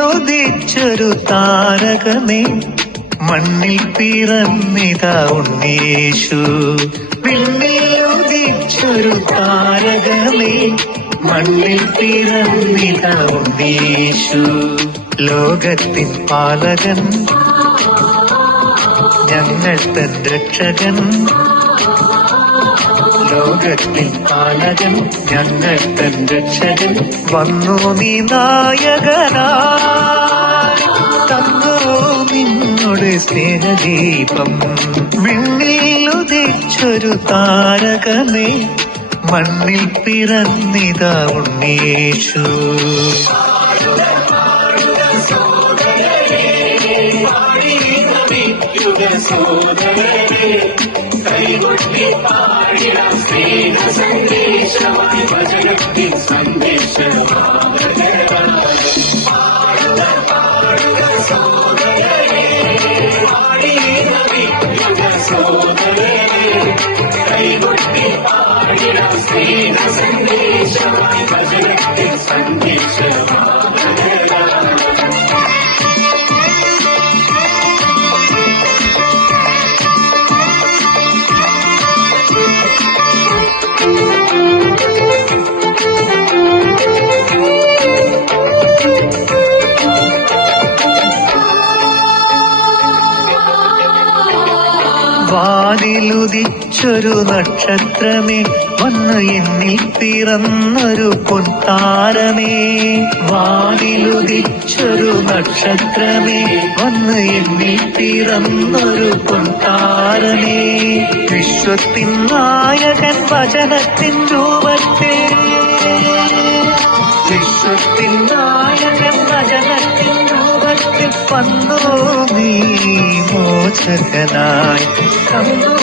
ഉദിച്ചൊരു താരകമേ മണ്ണിൽ പിറന്നിതാ ഉണ്ണീശു. വിണ്ണിൽ ഉദിച്ചൊരു താരകമേ മണ്ണിൽ പിറന്നിതാ ഉണ്ണീശു. ലോകത്തിൻ പാലകൻ ഞങ്ങൾ തൻ രക്ഷകൻ. ലോകത്തിൻ പാലകൻ ഞങ്ങൾ തൻ രക്ഷകൻ. വന്നു നീ നായകനായി തന്നു നിന്നോട് സ്നേഹദീപം. വിണ്ണിൽ ഉദിച്ചൊരു താരകമേ മണ്ണിൽ പിറന്നിതാ ഉണ്ണീശു. കൈകൊട്ടി പാടിയ സ്നേഹ സന്ദേശമായി വചനത്തിൻ സന്ദേശമായി പാടുക സോദരരെ, പാടി നമിക്കുക സോദരരെ. കൈകൊട്ടി പാടിയ സ്നേഹ സന്ദേശമായി വചനത്തിൻ സന്ദേശമായി. വാനിലുദിച്ചൊരു നക്ഷത്രമേ വന്ന് എന്നിൽ പിറന്നൊരു പൊൻതാരമേ. വാനിലുദിച്ചൊരു നക്ഷത്രമേ വന്ന് എന്നിൽ പിറന്നൊരു പൊൻതാരമേ. വിശ്വത്തിൻ നായകൻ വചനത്തിൻ രൂപത്തിൽ. വിശ്വത്തിൻ നായകൻ വചനത്തിൻ രൂപത്തിൽ വന്നു നീ മോചകനായി തന്നു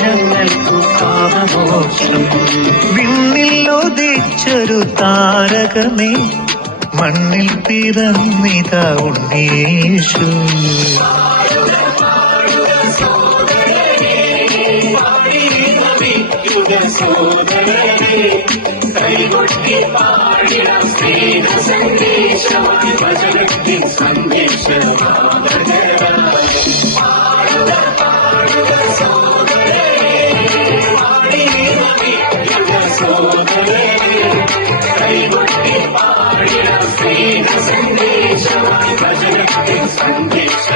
ഞങ്ങൾക്കു പാപമോക്ഷം. വിണ്ണിൽ ഉദിച്ചൊരു താരകമേ മണ്ണിൽ പിറന്നിതാ ഉണ്ണീശു. കൈകൊട്ടി പാടിയ സ്നേഹ സന്ദേശമായി വചനത്തിൻ സന്ദേശമായി. പാടുക സോദരരെ, പാടി നമിക്കുക സോദരരെ. കൈകൊട്ടി പാടിയ സ്നേഹ സന്ദേശമായി വചനത്തിൻ സന്ദേശം.